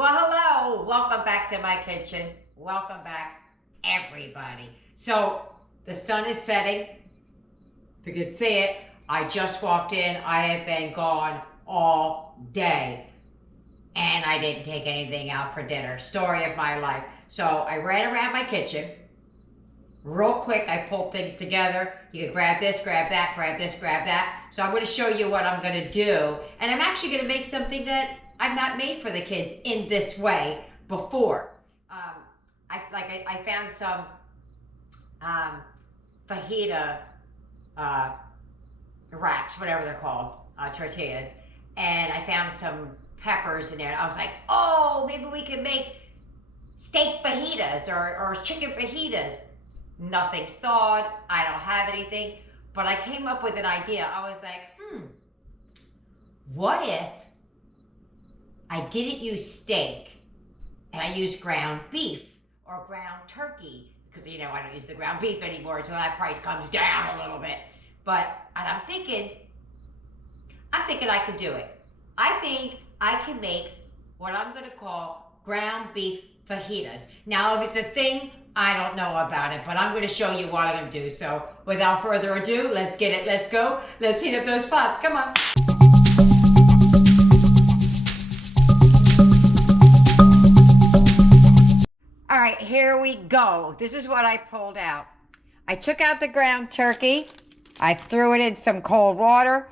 Well, hello. Welcome back to my kitchen. Welcome back, everybody. So, the sun is setting. If you could see it, I just walked in. I have been gone all day. And I didn't take anything out for dinner. Story of my life. So, I ran around my kitchen. Real quick, I pulled things together. You can grab this, grab that, grab this, grab that. So I'm going to show you what I'm going to do. And I'm actually going to make something that I've not made for the kids in this way before. I found some fajita wraps, whatever they're called, tortillas. And I found some peppers in there. I was like, oh, maybe we can make steak fajitas or chicken fajitas. Nothing's thawed. I don't have anything. But I came up with an idea. I was like, what if I didn't use steak and I used ground beef or ground turkey? Because, you know, I don't use the ground beef anymore until that price comes down a little bit. And I'm thinking I could do it. I think I can make what I'm going to call ground beef fajitas. Now, if it's a thing, I don't know about it, but I'm going to show you what I'm going to do. So, without further ado, let's get it. Let's go. Let's heat up those pots. Come on. All right, here we go. This is what I pulled out. I took out the ground turkey. I threw it in some cold water,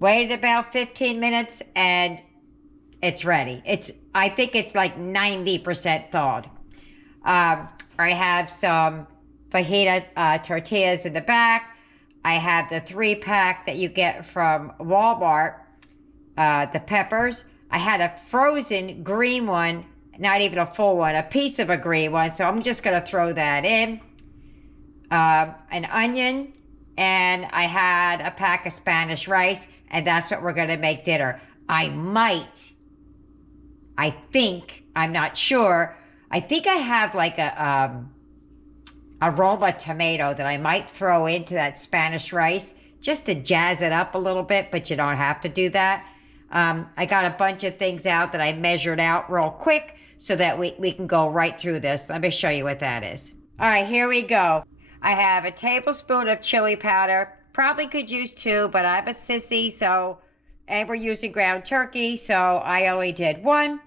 waited about 15 minutes, and it's ready. I think it's like 90% thawed. I have some fajita tortillas in the back. I have the 3-pack that you get from Walmart, the peppers. I had a frozen green one, not even a full one, a piece of a green one. So I'm just going to throw that in. An onion, and I had a pack of Spanish rice, and that's what we're going to make dinner. I'm not sure. I think I have like a Roma tomato that I might throw into that Spanish rice just to jazz it up a little bit, but you don't have to do that. I got a bunch of things out that I measured out real quick so that we can go right through this. Let me show you what that is. All right, here we go. I have a tablespoon of chili powder. Probably could use 2, but I'm a sissy, and we're using ground turkey, so I only did 1.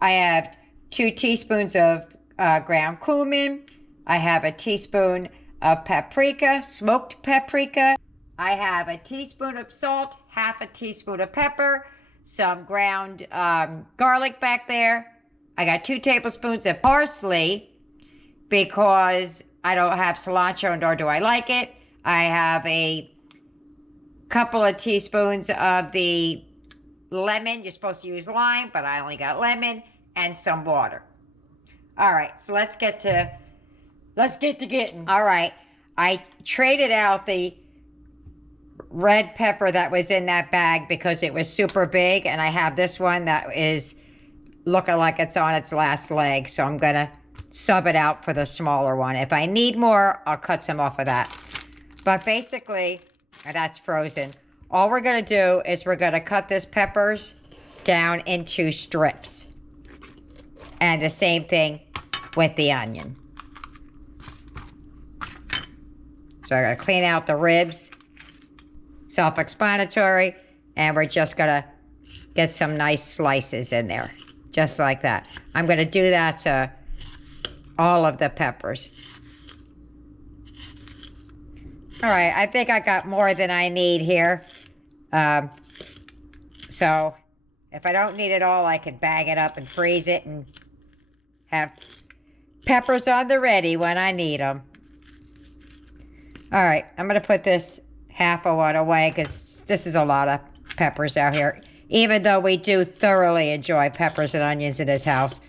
I have 2 teaspoons of ground cumin. I have a teaspoon of paprika, smoked paprika. I have a teaspoon of salt, half a teaspoon of pepper, some ground garlic back there. I got 2 tablespoons of parsley because I don't have cilantro, nor do I like it. I have a couple of teaspoons of the lemon. You're supposed to use lime, but I only got lemon. And some water. All right, so let's get to getting. All right, I traded out the red pepper that was in that bag because it was super big, and I have this one that is looking like it's on its last leg, so I'm gonna sub it out for the smaller one. If I need more, I'll cut some off of that. But basically, that's frozen. All we're gonna do is we're gonna cut this peppers down into strips. And the same thing with the onion. So I gotta clean out the ribs. Self-explanatory. And we're just gonna get some nice slices in there. Just like that. I'm gonna do that to all of the peppers. All right, I think I got more than I need here. So if I don't need it all, I can bag it up and freeze it and have peppers on the ready when I need them. All right, I'm going to put this half of one away because this is a lot of peppers out here. Even though we do thoroughly enjoy peppers and onions in this house.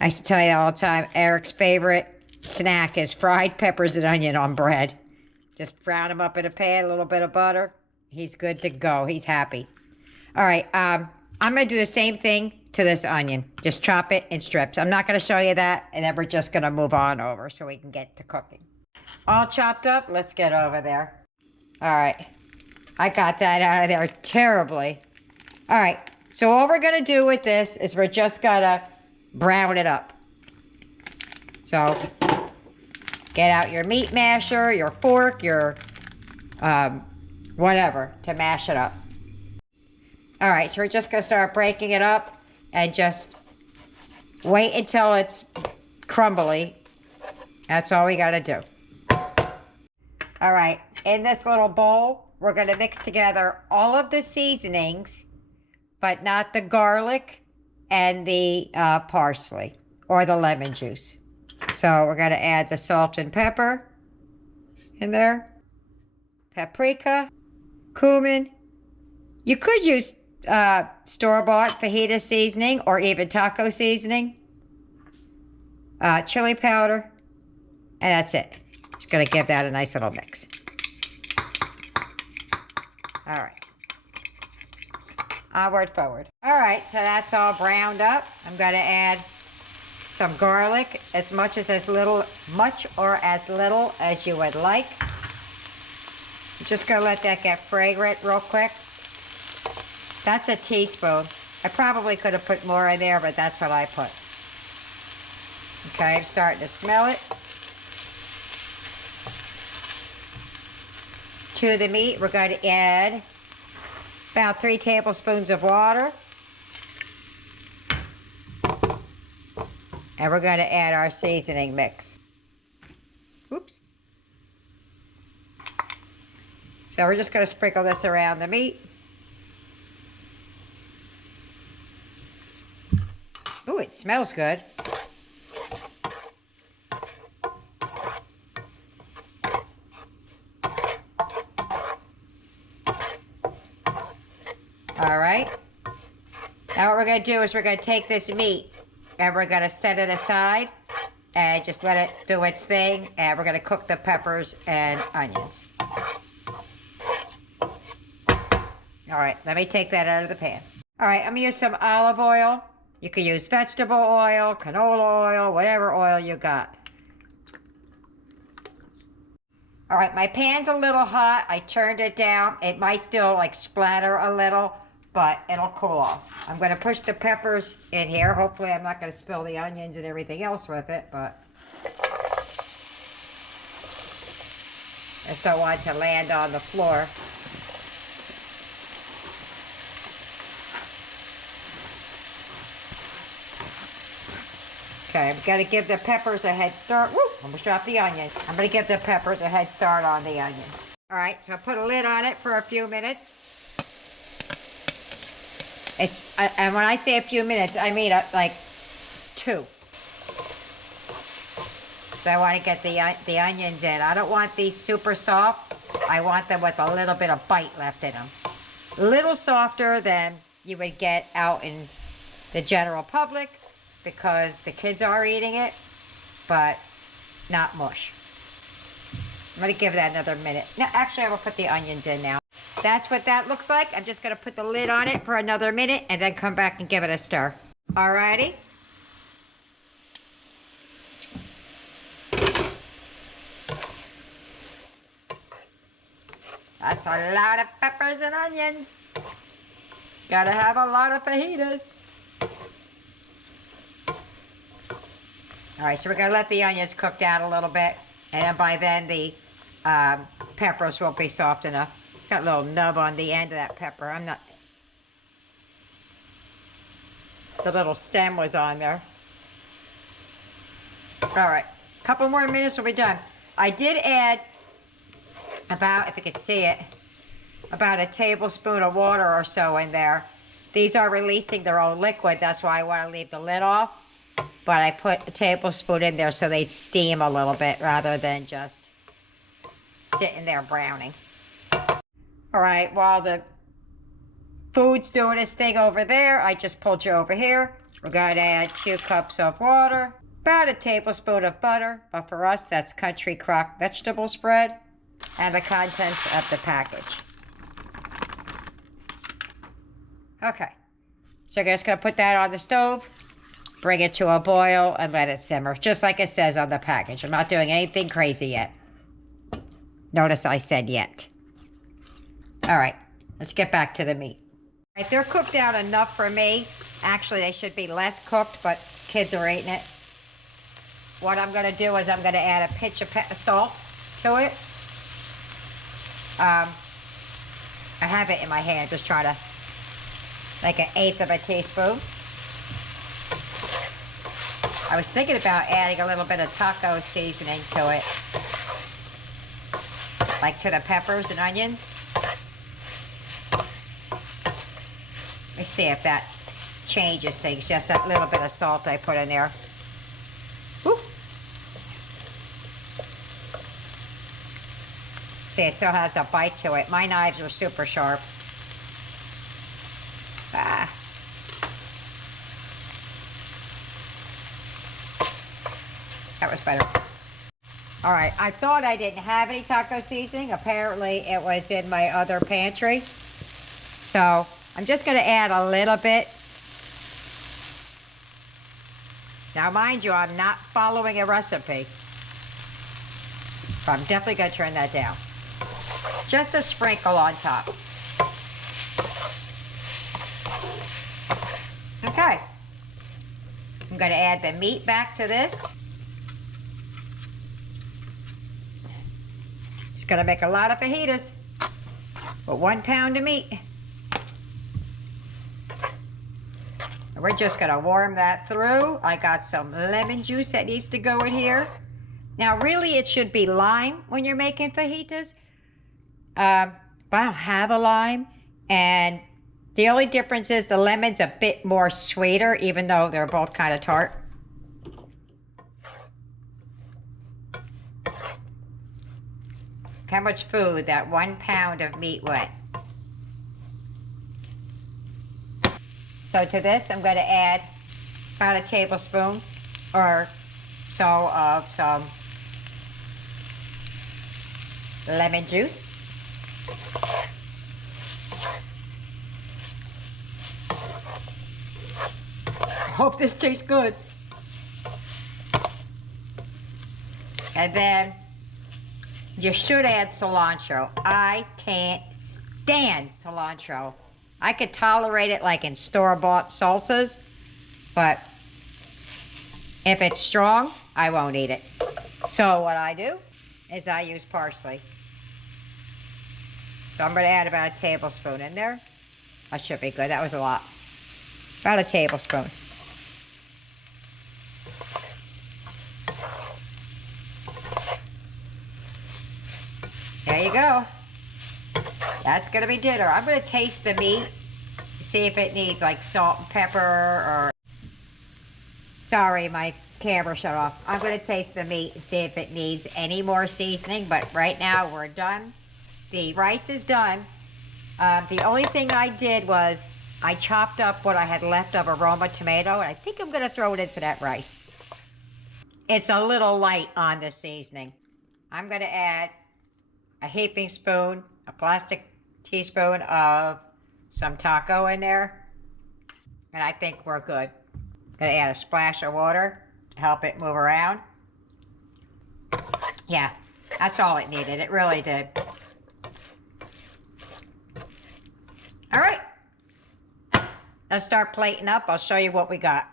I used to tell you all the time, Eric's favorite snack is fried peppers and onion on bread. Just brown them up in a pan, a little bit of butter. He's good to go. He's happy. All right, I'm going to do the same thing to this onion. Just chop it in strips. I'm not going to show you that, and then we're just going to move on over so we can get to cooking. All chopped up, let's get over there. All right, I got that out of there terribly. All right, So all we're going to do with this is we're just going to brown it up. So get out your meat masher, your fork, your whatever to mash it up. All right, so we're just going to start breaking it up and just wait until it's crumbly. That's all we got to do. All right, in this little bowl, we're going to mix together all of the seasonings, but not the garlic and the parsley or the lemon juice. So we're going to add the salt and pepper in there, paprika, cumin. You could use store-bought fajita seasoning or even taco seasoning, chili powder, and that's it. Just going to give that a nice little mix. All right. Onward, forward. All right, so that's all browned up. I'm going to add some garlic, as much or as little as you would like. I'm just going to let that get fragrant real quick. That's a teaspoon. I probably could have put more in there, but that's what I put. Okay, I'm starting to smell it. To the meat, we're going to add about 3 tablespoons of water. And we're going to add our seasoning mix. Oops. So we're just going to sprinkle this around the meat. Ooh, it smells good. All right. Now what we're going to do is we're going to take this meat and we're going to set it aside and just let it do its thing. And we're going to cook the peppers and onions. All right, let me take that out of the pan. All right, I'm going to use some olive oil. You can use vegetable oil, canola oil, whatever oil you got. All right, my pan's a little hot. I turned it down. It might still like splatter a little, but it'll cool off. I'm going to push the peppers in here. Hopefully I'm not going to spill the onions and everything else with it, but I just don't want it to land on the floor. Okay, I'm going to give the peppers a head start. Woo! Almost dropped the onion. I'm going to give the peppers a head start on the onion. All right, so I put a lid on it for a few minutes. And when I say a few minutes, I mean like 2. So I want to get the onions in. I don't want these super soft. I want them with a little bit of bite left in them. A little softer than you would get out in the general public, because the kids are eating it, but not mush. I'm going to give that another minute. No, actually, I will put the onions in now. That's what that looks like. I'm just going to put the lid on it for another minute and then come back and give it a stir. Alrighty. That's a lot of peppers and onions. Gotta have a lot of fajitas. All right, so we're going to let the onions cook down a little bit, and then by then the peppers will be soft enough. Got a little nub on the end of that pepper. The little stem was on there. All right, a couple more minutes, we'll be done. I did add about, if you could see it, about a tablespoon of water or so in there. These are releasing their own liquid. That's why I want to leave the lid off. But I put a tablespoon in there so they'd steam a little bit rather than just sitting there browning. All right, while the food's doing its thing over there, I just pulled you over here. We're going to add 2 cups of water, about a tablespoon of butter, but for us that's country crock vegetable spread, and the contents of the package. Okay, so I'm just going to put that on the stove. Bring it to a boil and let it simmer, just like it says on the package. I'm not doing anything crazy yet. Notice I said yet. All right, let's get back to the meat. Right, they're cooked out enough for me. Actually, they should be less cooked, but kids are eating it. What I'm going to do is I'm going to add a pinch of salt to it. I have it in my hand, just trying to, like 1/8 of a teaspoon. I was thinking about adding a little bit of taco seasoning to it, like to the peppers and onions. Let me see if that changes things, just that little bit of salt I put in there. Woo. See, it still has a bite to it. My knives are super sharp. Ah. That was better. All right, I thought I didn't have any taco seasoning. Apparently it was in my other pantry. So I'm just gonna add a little bit. Now mind you, I'm not following a recipe. So I'm definitely gonna turn that down. Just a sprinkle on top. Okay. I'm gonna add the meat back to this. It's gonna make a lot of fajitas with 1 pound of meat. And we're just gonna warm that through. I got some lemon juice that needs to go in here. Now really it should be lime when you're making fajitas. But I don't have a lime, and the only difference is the lemon's a bit more sweeter, even though they're both kind of tart. Look how much food that 1 pound of meat went. So to this, I'm going to add about a tablespoon or so of some lemon juice. I hope this tastes good. And then you should add cilantro. I can't stand cilantro. I could tolerate it like in store-bought salsas, but if it's strong, I won't eat it. So what I do is I use parsley. So I'm going to add about a tablespoon in there. That should be good. That was a lot. About a tablespoon. There you go. That's going to be dinner. I'm going to taste the meat, see if it needs like salt and pepper or... Sorry, my camera shut off. I'm going to taste the meat and see if it needs any more seasoning, but right now we're done. The rice is done. The only thing I did was I chopped up what I had left of aroma tomato, and I think I'm going to throw it into that rice. It's a little light on the seasoning. I'm going to add a heaping spoon, a plastic teaspoon of some taco in there, and I think we're good. I'm going to add a splash of water to help it move around. Yeah, that's all it needed. It really did. All right, let's start plating up. I'll show you what we got.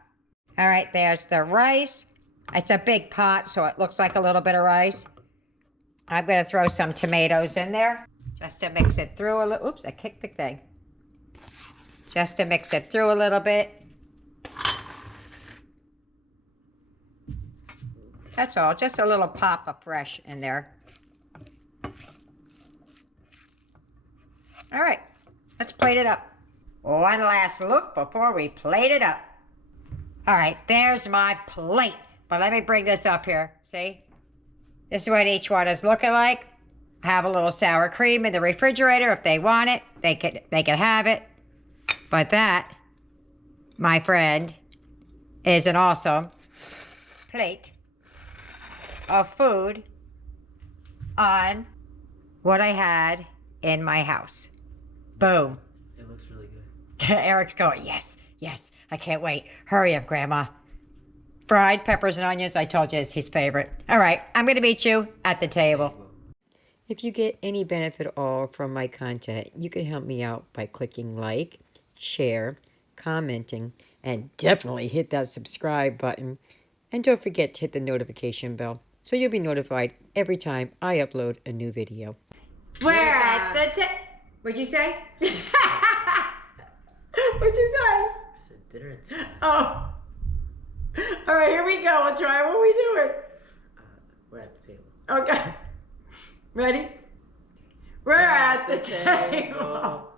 All right, there's the rice. It's a big pot, so it looks like a little bit of rice. I'm going to throw some tomatoes in there just to mix it through a little. Oops, I kicked the thing. Just to mix it through a little bit. That's all, just a little pop of fresh in there. All right, let's plate it up. One last look before we plate it up. All right, there's my plate. But let me bring this up here, see? This is what each one is looking like. Have a little sour cream in the refrigerator. If they want it, they can have it. But that, my friend, is an awesome plate of food on what I had in my house. Boom. It looks really good. Eric's going, yes, yes, I can't wait. Hurry up, Grandma. Fried peppers and onions, I told you, is his favorite. All right, I'm going to meet you at the table. If you get any benefit at all from my content, you can help me out by clicking like, share, commenting, and definitely hit that subscribe button. And don't forget to hit the notification bell so you'll be notified every time I upload a new video. We're at the What'd you say? What'd you say? I said dinner time. Oh. All right, here we go. We'll try. What are we doing? We're at the table. Okay. Ready? We're at the table.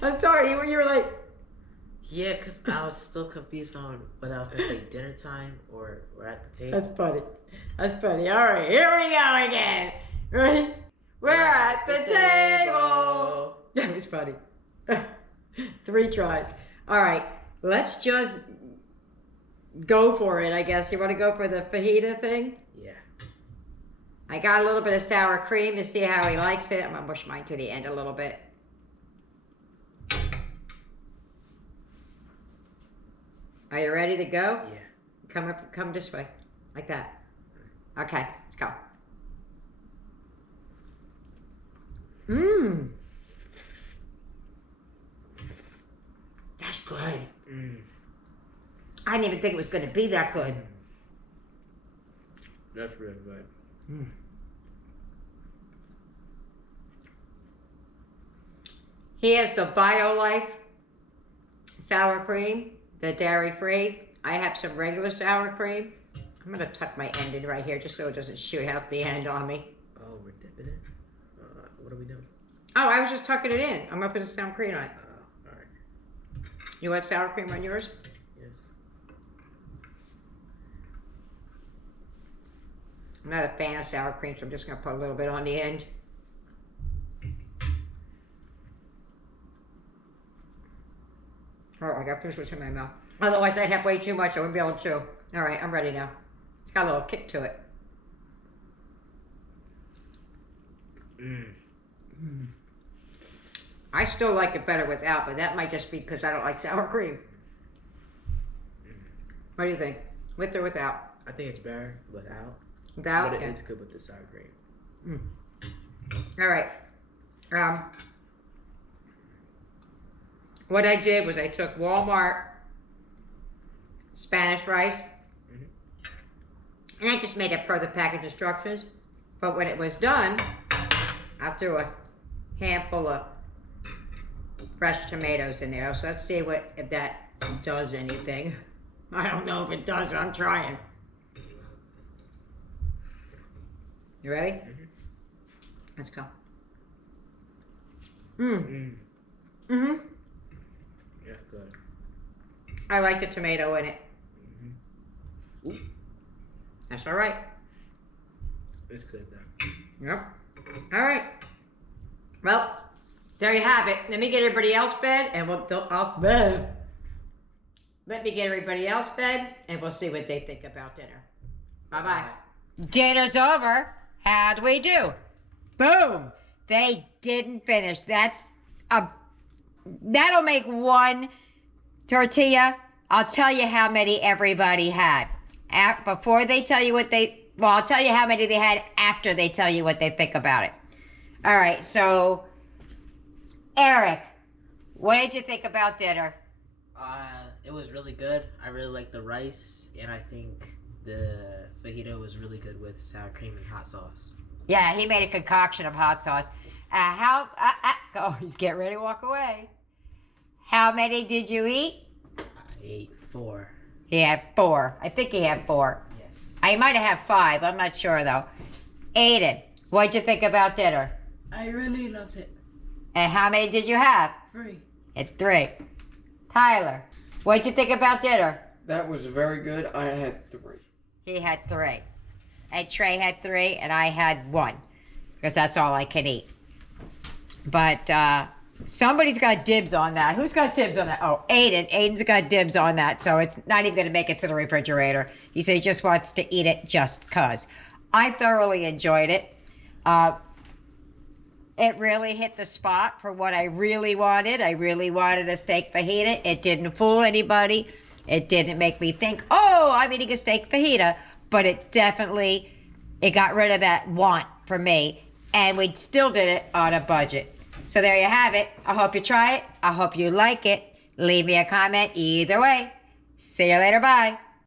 I'm sorry, you were like... Yeah, because I was still confused on whether I was going to say dinner time or we're at the table. That's funny. That's funny. All right, here we go again. Ready? We're at the table. That was funny. 3 tries. All right, let's just go for it, I guess. You want to go for the fajita thing? Yeah. I got a little bit of sour cream to see how he likes it. I'm going to push mine to the end a little bit. Are you ready to go? Yeah. Come this way. Like that. Okay, let's go. Mmm. That's good. I didn't even think it was going to be that good. That's really good. He has the BioLife sour cream, the dairy-free. I have some regular sour cream. I'm going to tuck my end in right here just so it doesn't shoot out the end on me. Oh, we're dipping it? What are we doing? Oh, I was just tucking it in. I'm going to put some sour cream on it. Oh, all right. You want sour cream on yours? Yes. I'm not a fan of sour cream, so I'm just going to put a little bit on the end. Oh, I got to finish what's in my mouth. Otherwise, I'd have way too much. I wouldn't be able to chew. All right, I'm ready now. It's got a little kick to it. I still like it better without, but that might just be because I don't like sour cream. What do you think? With or without? I think it's better without. Without? But Okay. it's good with the sour cream. All right. What I did was I took Walmart Spanish rice, and I just made it per the package instructions. But when it was done, I threw a handful of fresh tomatoes in there. So let's see if that does anything. I don't know if it does, but I'm trying. You ready? Let's go. Mm-hmm. Yeah, good. I like the tomato in it. That's all right. It's good though. Yep. All right. Well, there you have it. Let me get everybody else fed, and Let me get everybody else fed, and we'll see what they think about dinner. Bye-bye. Dinner's over. How'd we do? Boom. They didn't finish. That'll make one tortilla. I'll tell you how many everybody had. Before they tell you I'll tell you how many they had after they tell you what they think about it. All right, so, Eric, what did you think about dinner? It was really good. I really liked the rice, and I think the fajita was really good with sour cream and hot sauce. Yeah, he made a concoction of hot sauce. He's getting ready to walk away. How many did you eat? I ate 4. He had 4. I think he had 4. Yes. I might have had 5. I'm not sure, though. Aiden, what'd you think about dinner? I really loved it. And how many did you have? 3. At 3. Tyler, what'd you think about dinner? That was very good. I had 3. He had 3. And Trey had 3, and I had 1. Because that's all I can eat. But somebody's got dibs on that. Who's got dibs on that? Oh, Aiden. Aiden's got dibs on that, so it's not even going to make it to the refrigerator. He said he just wants to eat it just because. I thoroughly enjoyed it. It really hit the spot for what I really wanted. I really wanted a steak fajita. It didn't fool anybody. It didn't make me think, oh, I'm eating a steak fajita. But it got rid of that want for me. And we still did it on a budget. So there you have it. I hope you try it. I hope you like it. Leave me a comment either way. See you later. Bye.